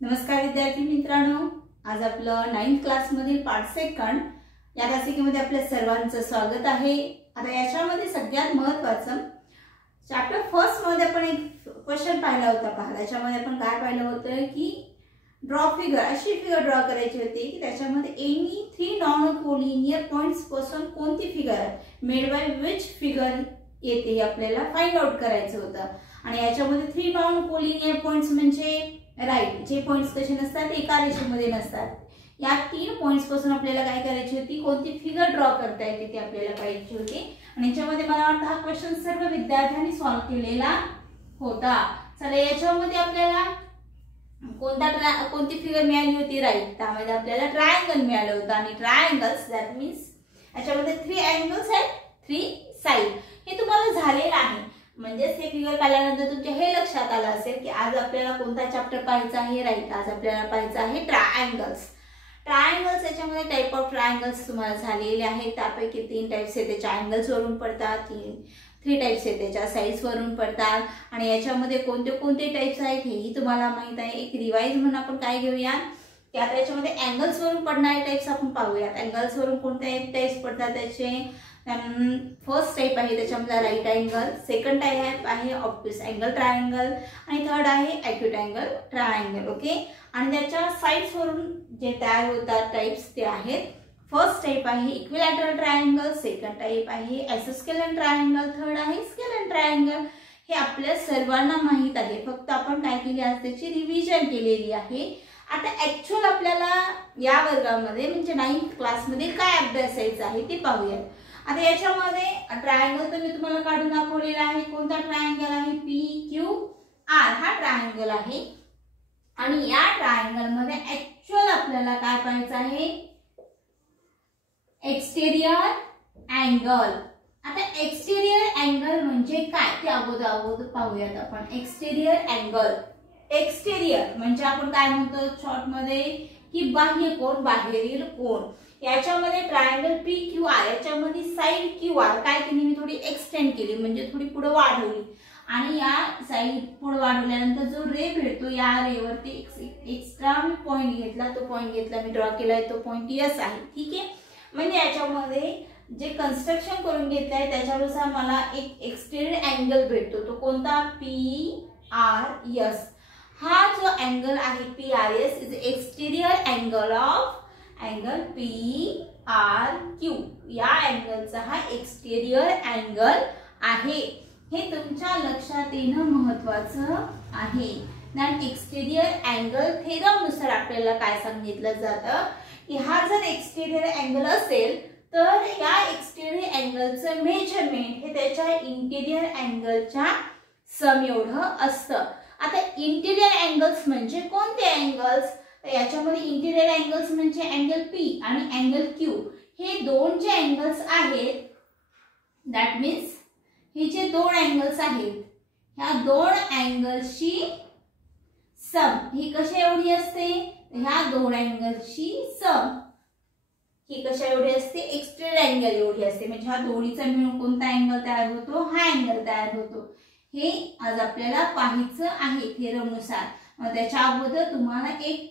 नमस्कार विद्यार्थी मित्रांनो, आज आपलं 9th क्लास मधील पार्ट सेकंड या तासिकेमध्ये आपल्या सर्वांचं स्वागत आहे। आता याच्यामध्ये सगळ्यात महत्त्वाचं चॅप्टर फर्स्ट मध्ये आपण एक क्वेश्चन पाहिला होता। पहा, त्याच्यामध्ये आपण काय पाहिलं होतं की ड्रॉ फिगर, अशी फिगर ड्रॉ करायची होती की त्याच्यामध्ये एनी 3 नॉन कोलिनियर पॉइंट्स पासून कोणती figure made by which figure येते हे आपल्याला फाइंड आउट करायचं होतं। आणि याच्यामध्ये 3 नॉन कोलिनियर पॉइंट्स म्हणजे राइट, जे पॉइंट्स कसे नसतात एका रेषेमध्ये नसतात, या 3 पॉइंट्स पासून आपल्याला काय करायची होती, कोणती फिगर ड्रॉ करता येते ती आपल्याला पाहिजे होती। आणि याच्यामध्ये मला वाटतं हा क्वेश्चन सर्व विद्यार्थ्यांनी सॉल्व केलेला होता। चला, याच्यामध्ये आपल्याला कोणती फिगर मिळाली होती, राइट, त्यामध्ये आपल्याला ट्रायंगल मिळालं होतं। आणि ट्रायंगल्स दॅट मीन्स याच्यामध्ये 3 अँगल्स आहेत, 3 साइड, हे तुम्हाला झालेलं आहे। म्हणजे हे फिगर काढल्यानंतर तुमच्या हे लक्षात आलं असेल की आज आपल्याला कोणता चॅप्टर पाहायचा आहे, राइट, आज आपल्याला पाहायचा आहे ट्रायंगल्स। ट्रायंगल्स याच्यामध्ये टाइप ऑफ ट्रायंगल्स तुम्हाला झालेले आहेत, त्यापैकी 3 टाइप्स आहेत त्याच्या अँगल्स वरून पडतात, 3 टाइप्स आहेत त्याच्या साइज वरून पडतात। आणि याच्यामध्ये कोणते कोणते टाइप्स आहेत हेही तुम्हाला माहित आहे। एक रिवाइज म्हणून आपण काय घेऊया की आता याच्यामध्ये अँगल्स वरून पडणारे टाइप्स आपण पाहूयात। अँगल्स वरून कोणते टाइप्स पडतात त्याचे फर्स्ट टाइप आहे त्याच्यामध्ये राइट अँगल, सेकंड टाइप आहे ऑब्ट्यूस अँगल ट्रायंगल, आणि थर्ड आहे ॲक्यूट अँगल ट्रायंगल। ओके, आणि त्याच्या साइड्स वरून जे तयार होतात टाइप्स ते आहेत, फर्स्ट टाइप आहे इक्विलॅटरल ट्रायंगल, सेकंड टाइप आहे आयसोस्केलेन ट्रायंगल, थर्ड आहे स्केलेन ट्रायंगल। हे आपल्या सर्वांना माहित आहे, फक्त आपण काय केली आज त्याची रिव्हिजन केलेली आहे। आता ऍक्च्युअल आपल्याला या वर्गामध्ये म्हणजे 9th क्लास मध्ये काय अभ्यासायचं आहे ते पाहूया। आता याच्यामध्ये ट्रायंगल तर मी तुम्हाला काढून दाखवलेला आहे। कोणता ट्रायंगल आहे, PQR हा ट्रायंगल आहे। आणि या ट्रायंगल मध्ये ऍक्च्युअल आपल्याला काय पाहायचं आहे, एक्सटेरियर अँगल। आता एक्सटेरियर अँगल म्हणजे काय ते अगोदर पाहूयात आपण। एक्सटेरियर अँगल, एक्सटेरियर म्हणजे आपण काय म्हणतो शॉर्ट मध्ये की बाह्य कोन, बाहेरील कोन। याच्यामध्ये ट्रायंगल PQR याच्यामध्ये साइड QR काय केली मी थोडी एक्सटेंड केली, म्हणजे थोडी पुढे वाढवली। आणि या साइड पुढे वाढवल्यानंतर जो रे भेटतो या रेवरती एक्स्ट्रा मी पॉइंट घेतला, तो पॉइंट घेतला मी ड्रॉ केलाय, तो पॉइंट S आहे। ठीक आहे, म्हणजे याच्यामध्ये जे कन्स्ट्रक्शन करून घेतलंय त्याच्यानुसार मला एक एक्सटेरियर अँगल भेटतो, तो कोणता, PRS। हा जो अँगल आहे PRS is exterior angle of angle PRQ। या अँगलचा हा एक्सटेरियर अँगल आहे, हे तुमच्या लक्षात येणं महत्त्वाचं आहे। कारण एक्सटेरियर अँगल थेरम नुसार आपल्याला काय सांगितलं जातं की हा जर एक्सटेरियर अँगल असेल तर या एक्सटेरियर अँगलचं मेजरमेंट हे त्याच्या इंटेरियर अँगलच्या सम एवढं असतं। आता इंटेरियर अँगल्स म्हणजे कोणते अँगल्स, याच्यामध्ये इंटेरियर अँगल्स म्हणजे अँगल P आणि अँगल Q, हे दोन जे अँगल्स आहेत दॅट मीन्स हे जे 2 अँगल्स आहेत ह्या 2 अँगल्सची सम ही कशा एवढी असते, ह्या 2 अँगल्सची सम ही कशा एवढी असते, एक्सटेरियर अँगल एवढी असते। म्हणजे हा दोन्हीचा मिळून कोणता अँगल तयार होतो, हा अँगल तयार होतो। हे आज आपल्याला पाहायचं आहे थेरम नुसार। मग त्याच्या अगोदर तुम्हाला एक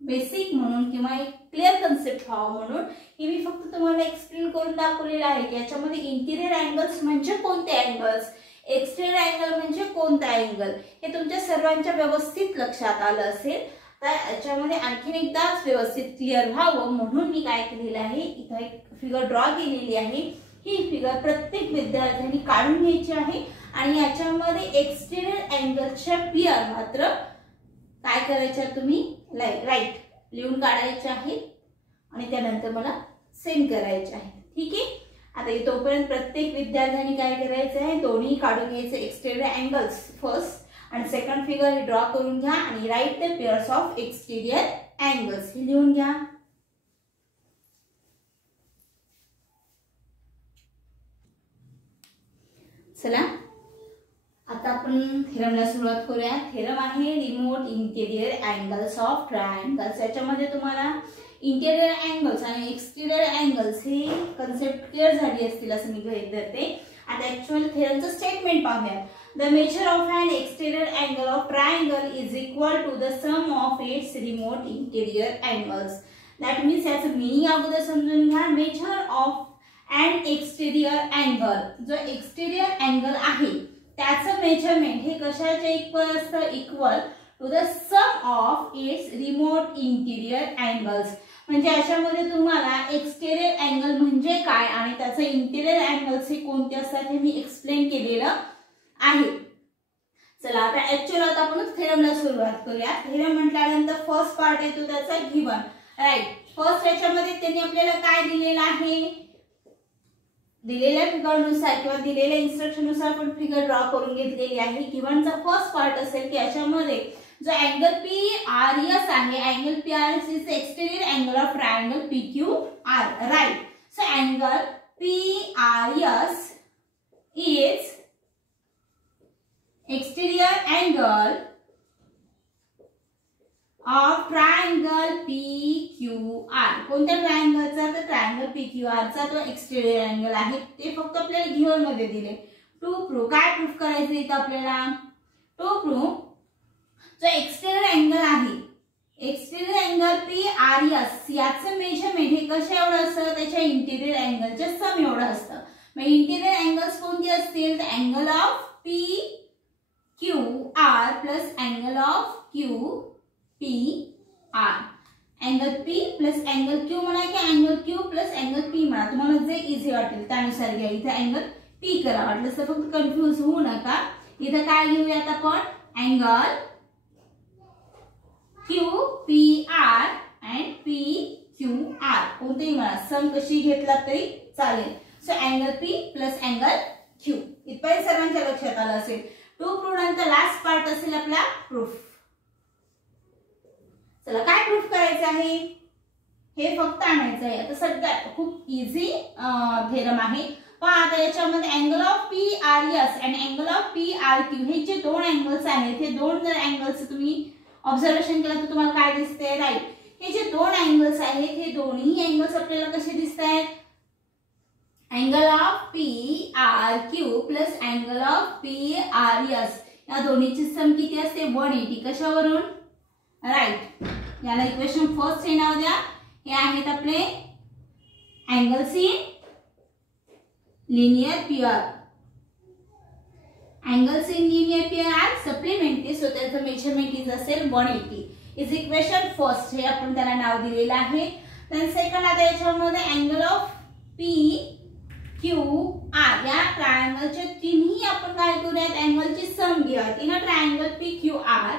बेसिक म्हणून किंवा एक क्लिअर कन्सेप्ट व्हावं म्हणून हे मी फक्त तुम्हाला एक्सप्लेन करून दाखवलेलं आहे की याच्यामध्ये इंटेरियर अँगल्स म्हणजे कोणते अँगल्स, एक्सटेरियर अँगल म्हणजे कोणता अँगल, हे तुमच्या सर्वांच्या व्यवस्थित लक्षात आलं असेल। तर याच्यामध्ये आणखीन एकदा व्यवस्थित क्लिअर व्हावं म्हणून मी काय केलेलं आहे, इथं एक फिगर ड्रॉ केलेली आहे। ही फिगर प्रत्येक विद्यार्थ्यांनी काढून घ्यायची आहे आणि याच्यामध्ये एक्सटेरियर अँगलच्या पेअर मात्र काय करायच्या तुम्ही राइट लिहून काढायचे आहेत आणि त्यानंतर मला सेंड करायचे आहे। ठीक आहे, आता तोपर्यंत प्रत्येक विद्यार्थ्यांनी काय करायचं आहे, दोन्ही काढून घ्यायचे एक्सटेरियर अँगल्स फर्स्ट आणि सेकंड फिगर हे ड्रॉ करून घ्या आणि right the pairs of exterior angles हे लिहून घ्या। चला, आता आपण थेरमला सुरुवात करूया। थेरम आहे remote interior angles of triangles. याच्यामध्ये तुम्हाला इंटेरियर अँगल्स आणि एक्सटेरियर अँगल्स हे कन्सेप्ट क्लिअर झाली असतील असं मी गृहीत धरते। आता ऍक्च्युअल थेरमचं स्टेटमेंट पाहूया। The measure of an exterior angle of triangle is equal to the sum of its remote interior angles. That means याचं meaning अगोदर समजून घ्या. Measure of an exterior angle. जो exterior angle आहे त्याचं मेजरमेंट हे कशाच्या इक्वल असतं? Equal to the sum of its remote interior angles. म्हणजे अशामध्ये तुम्हाला एक्सटेरियर अँगल म्हणजे काय आणि त्याचे इंटिरियर अँगल्स हे कोणते असतात हे मी एक्सप्लेन केलेलं आहे. चला आता ऍक्च्युअल आता आपण थेरमला सुरुवात करूया. थेरम म्हटल्यानंतर फर्स्ट पार्ट येतो त्याचा गिवन, राईट. फर्स्ट याच्यामध्ये त्यांनी आपल्याला काय दिलेलं आहे? दिलेल्या फिगरनुसार किंवा दिलेल्या इन्स्ट्रक्शननुसार आपण फिगर ड्रॉ करून घेतलेली आहे. गिवनचा फर्स्ट पार्ट असेल की याच्यामध्ये जो अँगल PRS आहे, angle PRS is the exterior angle of triangle PQR, right. So angle PRS is exterior angle of triangle PQR. कोणत्या ट्रायंगलचा? तर ट्रायंगल PQR चा तो एक्सटेरियर अँगल आहे. ते फक्त आपल्याला गिवन मध्ये दिले. टू प्रूव्ह काय प्रूफ करायचं इथं आपल्याला? टू प्रूव्ह जो एक्सटेरियर अँगल आहे, एक्सटेरियर अँगल PRS याचं मेजरमेंट हे कसं एवढं असतं? त्याच्या इंटिरियर अँगलच्या सम एवढं असतं. मग इंटिरियर अँगल्स कोणते असतील? तर angle of PQR plus angle of QPR. Angle P plus angle Q म्हणा की angle Q plus angle P म्हणा, तुम्हाला जे इझी वाटेल त्यानुसार घ्या. इथे अँगल P करा, वाटलं तर फक्त कन्फ्यूज होऊ नका. इथं काय घेऊयात आपण? Angle QPR and PQR. कोणतेही म्हणा, सम कशी घेतला तरी चालेल. So angle P plus angle Q. इथपर्यंत सर्वांच्या लक्षात आलं असेल. टू प्रूव्ह नंतर लास्ट पार्ट असेल आपला प्रूफ. चला काय प्रूफ करायचं आहे? हे फक्त आणायचं आहे. आता सगळ्यात खूप इझी थेरम आहे. पण आता याच्यामध्ये angle of PRS and angle of PRQ हे जे दोन अँगल्स आहेत, हे दोन जर अँगल्स तुम्ही ऑब्झर्वेशन केलं तर तुम्हाला काय दिसते? राईट. हे जे दोन अँगल्स आहेत हे दोन्ही अँगल्स आपल्याला कसे दिसत आहेत? Angle of PRQ plus angle of PRS या दोन्हीची सम किती असते? 180. कशावरून? राईट. याला इक्वेशन फर्स्ट हे नाव द्या. हे आहेत आपले angles in linear pair. Angles in linear pair are supplementary, so त्याचं मेजरमेंट इज असेल 180. इज इक्वेशन फर्स्ट, हे आपण त्याला नाव दिलेलं आहे. देन सेकंड आता याच्यामध्ये अँगल ऑफ PQR या ट्रायंगलचे तिन्ही आपण काय करूयात? अँगलची सम घेऊयात. In a triangle PQR,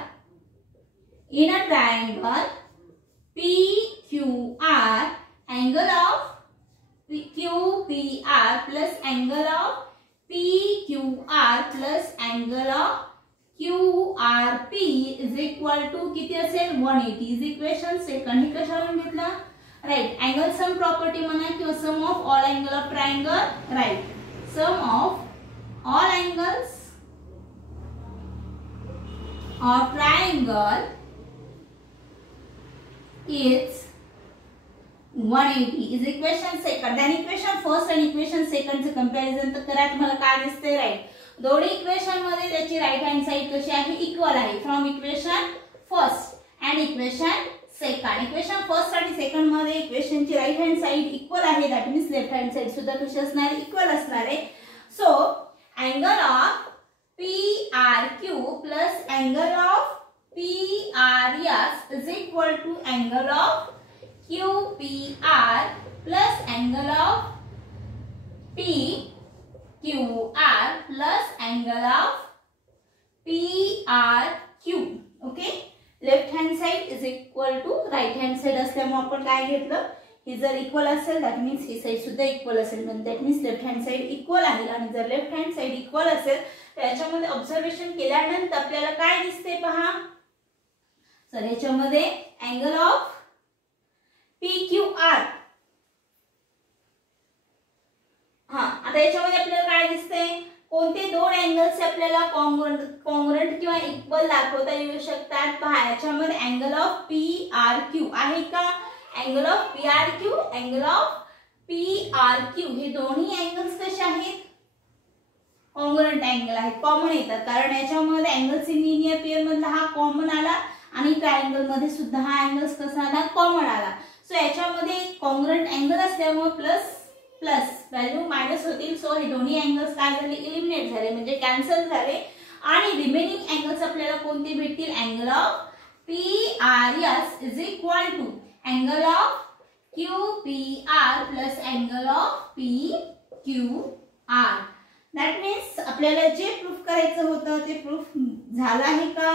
in a triangle PQR, angle of QPR plus angle of PQR plus angle of QRP is equal to किती असेल? 180. Is equation second. हे कशावरून घेतलं? राईट. अँगल सम प्रॉपर्टी म्हणा किंवा sum of all angle of triangle, right. Sum of all angles of triangle is 180. is equation second. then equation first and equation second चे comparison तर करा. तुम्हाला काय दिसते? राईट. दोन्ही इक्वेशन मध्ये त्याची राईट हँड साइड कशी आहे? इक्वल आहे. From equation first and equation second. Equation first आणि सेकंड मध्ये इक्वेशनची राईट हँड साइड इक्वल आहे. That means left hand side सुद्धा कशी असणार? इक्वल असणार आहे. So angle of PRQ plus angle of PRS is equal to angle of QPR plus angle of PQR plus angle of PRQ. Okay, left hand side is equal to right hand side असल्यामुळे आपण काय घेतलं? ही जर equal असेल that means he side सुद्धा equal असेल. That means left hand side equal आहे. आणि जर लेफ्ट हँड साइड इक्वल असेल तर याच्यामध्ये ऑब्झर्वेशन केल्यानंतर आपल्याला काय दिसते पहा. तर याच्यामध्ये अँगल ऑफ PQR, हा आता याच्यामध्ये आपल्याला काय दिसते? कोणते दोन अँगल्स आपल्याला कॉन्ग्रुएंट किंवा इक्वल दाखवता येऊ शकतात? पहा याच्यामध्ये अँगल ऑफ PRQ आहे का? Angle of PRQ, angle of PRQ हे दोन्ही अँगल्स कसे आहेत? कॉन्ग्रुएंट अँगल आहेत, कॉमन येतात. कारण याच्यामध्ये अँगल्स इन लिनियर पेअर मधला हा कॉमन आणि ट्रायंगल मध्ये सुद्धा हा अँगल कसा आला, कॉमन आला. सो याच्यामध्ये कॉन्ग्रुएंट अँगल असल्यामुळे प्लस प्लस व्हॅल्यू मायनस होतील. सो हे दोन्ही अँगल्स काय झाले, इलिमिनेट झाले म्हणजे कॅन्सल झाले. आणि रिमेनिंग अँगल्स आपल्याला कोणते भेटतील, angle of PRS is equal to angle of QPR plus angle of PQR. That means आपल्याला जे प्रूफ करायचं होतं ते प्रूफ झालं आहे का.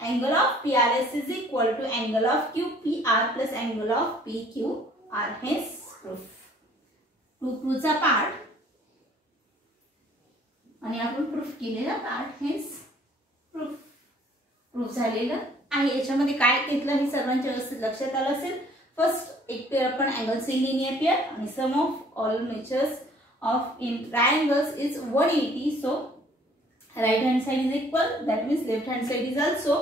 Angle of PRS is equal to angle of QPR plus angle of PQR. हेच प्रूफ. 2 चा पार्ट आणि आपण प्रूफ केलेला पार्ट हेच प्रूफ झालेलं आहे. याच्यामध्ये काय घेतलं हे सर्वांच्या व्यवस्थित लक्षात आलं असेल. फर्स्ट एक पेअर आपण अँगल सी लिनियर पेअर आणि sum of all measures of in triangles is 180. So right hand side is equal, that means left hand side is also.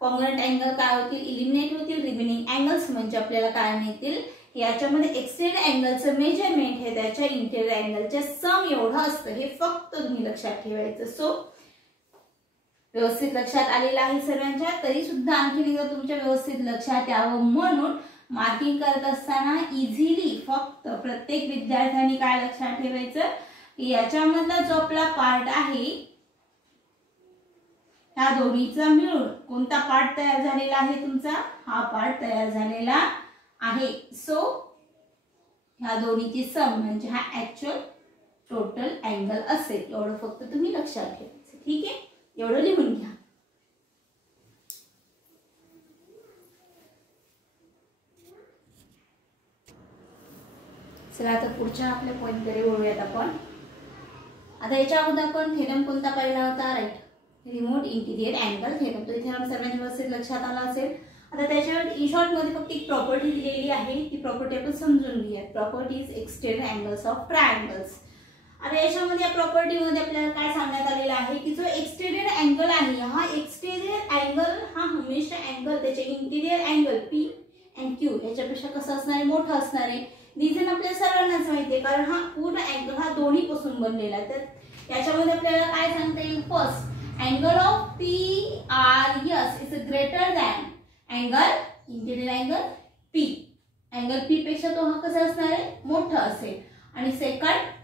Congruent angle काय होतील, इलिमिनेट होतील. रिमेनिंग अँगल्स म्हणजे आपल्याला काय मिळतील, याच्यामध्ये एक्सटेरियर अँगलचं मेजरमेंट हे त्याच्या इंटेरियर अँगलच्या सम एवढं असतं. हे फक्त तुम्ही लक्षात ठेवायचं. सो व्यवस्थित लक्षात आलेलं आहे सर्वांच्या. तरी सुद्धा आणखी एकदा तुमच्या व्यवस्थित लक्षात यावं म्हणून मार्किंग करत असताना इझिली फक्त प्रत्येक विद्यार्थ्यांनी काय लक्षात ठेवायचं की याच्यामधला जो आपला पार्ट आहे ह्या दोन्हीचा मिळून कोणता पार्ट तयार झालेला आहे तुमचा, हा पार्ट तयार झालेला आहे. सो ह्या दोन्हीची सम म्हणजे हा ऍक्च्युअल टोटल अँगल असेल. एवढं फक्त तुम्ही लक्षात ठेवायचं. ठीक आहे, एवढं लिहून घ्या. चला आता पुढच्या आपल्या पॉइंटकडे वळूयात आपण. आता याच्या अगोदर आपण थेरम कोणता पाहिला होता, right, remote interior angle theorem. तो थेरम सर्वांच्या व्यवस्थित लक्षात आला असेल. आता त्याच्यावर इन शॉर्ट मध्ये फक्त एक प्रॉपर्टी दिलेली आहे, ती प्रॉपर्टी आपण समजून घेऊया. Properties exterior angles of triangles. आता याच्यामध्ये या प्रॉपर्टी मध्ये आपल्याला काय सांगण्यात आलेलं आहे की जो एक्सटेरियर अँगल आहे, हा एक्सटेरियर अँगल हा हमेशा अँगल त्याचे interior angle P and Q याच्यापेक्षा कसं असणार आहे, मोठा असणार आहे. रिझन आपल्याला सर्वांनाच माहिती आहे कारण हा पूर्ण अँगल हा दोन्ही पासून बनलेला आहे. तर याच्यामध्ये आपल्याला काय सांगता येईल, first angle of PRS is greater than angle interior angle P. Angle P पेक्षा तो हा कसा असणार आहे, मोठा असेल. आणि second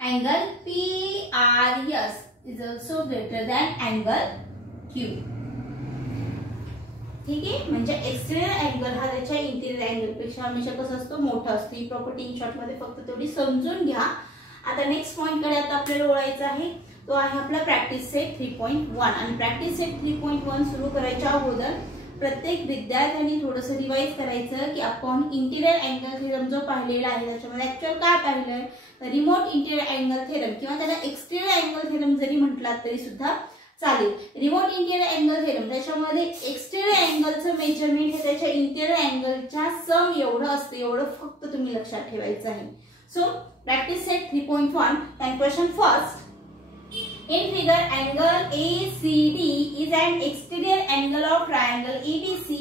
angle PRS is also greater than angle Q. ठीक आहे, म्हणजे एक्सटेरियर अँगल हा त्याच्या इंटिरियर अँगल पेक्षा हमेशा कसा असतो, मोठा असतो. ही प्रॉपर्टी इन शॉर्ट मध्ये फक्त तेवढी समजून घ्या. आता नेक्स्ट पॉइंट कडे आता आपल्याला वळायचं आहे. तो आहे आपला प्रॅक्टिस सेट 3.1. आणि प्रॅक्टिस सेट 3.1 सुरू करायच्या अगोदर प्रत्येक विद्यार्थ्यांनी थोडंसं रिवाइज करायचं की आपण इंटिरियर अँगल थेरम जो पाहिलेला आहे त्याच्यामध्ये ऍक्च्युअल काय पाहिलंय, रिमोट इंटिरियर अँगल थेरम किंवा त्याला एक्सटेरियर अँगल थेरम जरी म्हटलात तरी सुद्धा चालेल. रिमोट इंटिरियर अँगल थेरम त्याच्यामध्ये एक्सटेरियर अँगलचं मेजरमेंट हे त्याच्या इंटिरियर अँगलच्या सम एवढं असतं. एवढं फक्त तुम्ही लक्षात ठेवायचं आहे. So practice set 3.1 and question first. In figure, angle ACD is an exterior angle of triangle ABC.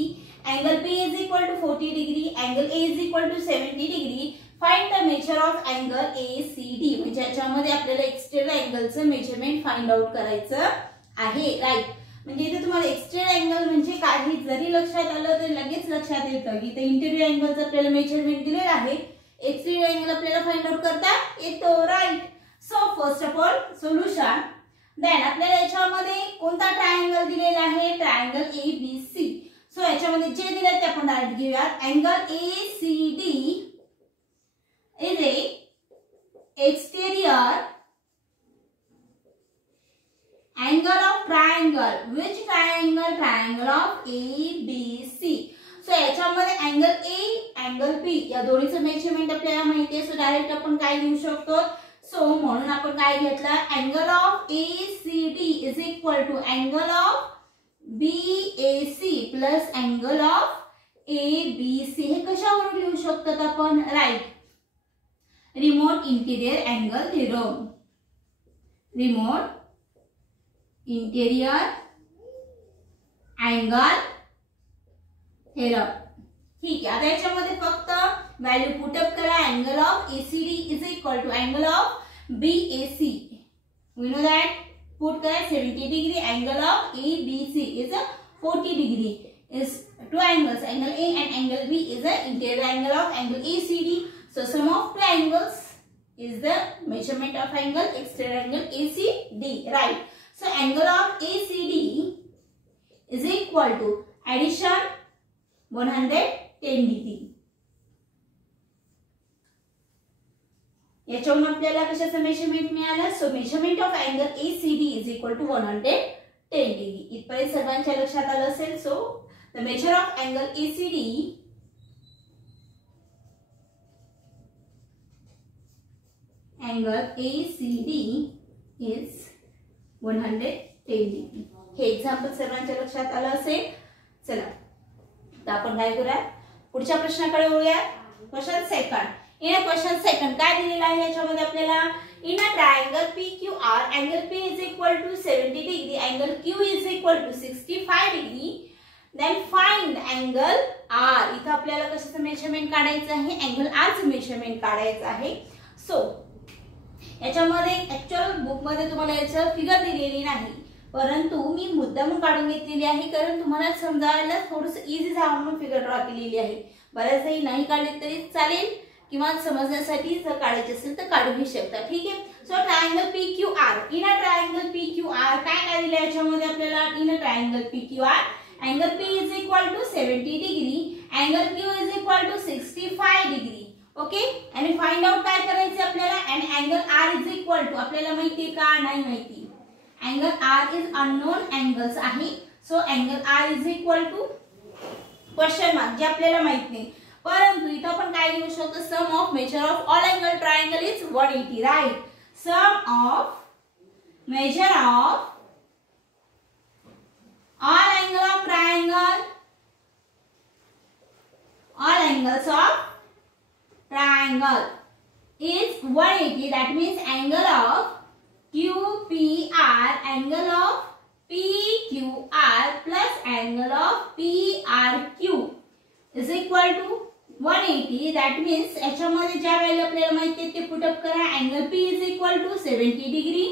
Angle B is equal to 40 degree. Angle A is equal to 70 degree. Find the measure of angle ACD. म्हणजे याच्यामध्ये आपल्याला exterior अँगलचं measurement find out करायचं आहे, right. म्हणजे इथे तुम्हाला exterior angle म्हणजे काही जरी लक्षात आलं तरी लगेच लक्षात येतं की इथे इंटिरियर अँगलचं आपल्याला मेजरमेंट दिलेलं आहे. एक्सटेरियर अँगल आपल्याला फाइंड आउट करता येतो, right. So first of all solution. Then आपल्याला याच्यामध्ये कोणता ट्रायंगल दिलेला आहे, ट्रायंगल ABC. सो याच्यामध्ये जे दिले ते आपण डायरेक्ट घेऊयात. Angle ACD is a exterior angle of triangle. Which triangle? Triangle of ABC. So याच्यामध्ये अँगल A अँगल B या दोन्हीचं मेजरमेंट आपल्याला माहिती आहे. सो डायरेक्ट आपण काय घेऊ शकतो, सो म्हणून आपण काय घेतला, angle of ACD is equal to angle of BAC plus angle of ABC. हे कशावरून लिहू शकतात आपण, right, remote interior angle theorem. Remote interior angle theorem. ठीक आहे. आता याच्यामध्ये फक्त व्हॅल्यू पुटअप करा. Angle of ACD is equal to angle of BAC. We know that. Put करा 70 degree. Angle of ABC is 40 degree is two angles, angle A and angle B is the interior angle of angle ACD. So sum of two angles is the measurement of angle, exterior angle ACD, right? So angle of ACD is equal to addition 110 degree. याच्यावरून आपल्याला कशाचं measurement मिळालं? So measurement of angle ACD is equal to 110 degree. इथपर्यंत सर्वांच्या लक्षात आलं असेल. So the measure of angle ACD is 110 degree. हे एक्झाम्पल सर्वांच्या लक्षात आलं असेल. चला तर आपण काय करूया, पुढच्या प्रश्नाकडे वळूया. Question second. In a question second काय दिलेलं आहे याच्यामध्ये आपल्याला, in a triangle PQR angle P is equal to 70 degree, angle Q is equal to 65 degree, then find angle R. इथं आपल्याला कशाचं मेजरमेंट काढायचं आहे, अँगल R चं मेजरमेंट काढायचं आहे. सो याच्यामध्ये ऍक्च्युअल बुक मध्ये तुम्हाला याचं फिगर दिलेली नाही, परंतु मी मुद्दाम काढून घेतलेली आहे कारण तुम्हाला समजायला थोडंसं इझी जावं म्हणून फिगर ड्रॉ केलेली आहे. बऱ्याचदा नाही काढले तरी चालेल किंवा समजण्यासाठी जर काढायचे असेल तर काढूही शकता. ठीक आहे. So triangle PQR. In a triangle PQR काय दिलं याच्यामध्ये आपल्याला, in a triangle PQR angle P is equal to 70 degree, angle Q is equal to 65 degree. Okay. आणि फाइंड आउट काय करायचं आपल्याला, and angle R is equal to, आपल्याला माहिती आहे का, नाही माहिती. अँगल R इज अननोन अँगल्स आहे. So angle R is equal to question mark, जे आपल्याला माहित नाही. परंतु इथं आपण काय लिहू शकतो, sum of measure of all angle triangle is 180, right. Sum of measure of all angle of triangle, all angles of triangle is 180. That means angle of QPR, angle of PQR plus angle of PRQ is equal to 180. That means याच्यामध्ये ज्या value आपल्याला माहिती आहे ते put up करा. Angle P is equal to 70 degree.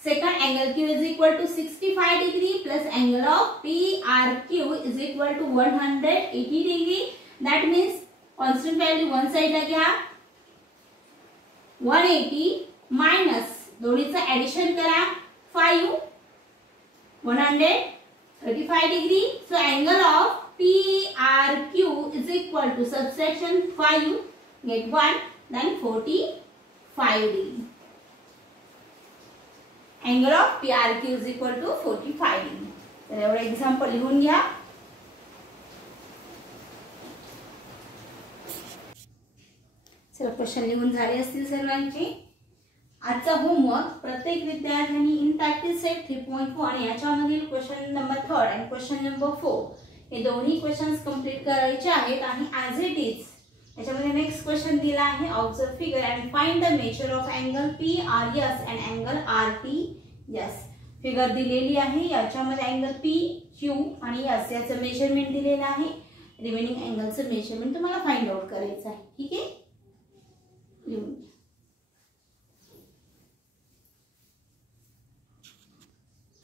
Second, angle Q is equal to 65 degree plus angle of PRQ is equal to 180 degree. That means constant value one side ला घ्या. 180 minus दोन्हीचा addition करा 5, 135 degree. So angle of PRQ is equal to subtraction 5 get 1 then 45 degree. Angle of PRQ is equal to 45 degree. तर एवढं example लिहून घ्या. चला question लिहून झाले असतील सर्वांचे. आजचा होमवर्क प्रत्येक विद्यार्थ्यांनी इन प्रॅक्टिस सेट 3.1 याच्यामधील क्वेश्चन नंबर 3 आणि क्वेश्चन नंबर 4 हे दोन्ही क्वेश्चन्स कंप्लीट करायचे आहेत. आणि ॲज इट इज याच्यामध्ये नेक्स्ट क्वेश्चन दिला आहे, observe figure and find the measure of angle PRS and angle RTS. Figure दिलेली आहे, याच्यामध्ये अँगल PQ आणि S याचं मेजरमेंट दिलेलं आहे. रिमेनिंग अँगलचं मेजरमेंट तुम्हाला फाइंड आउट करायचं आहे. ठीक आहे.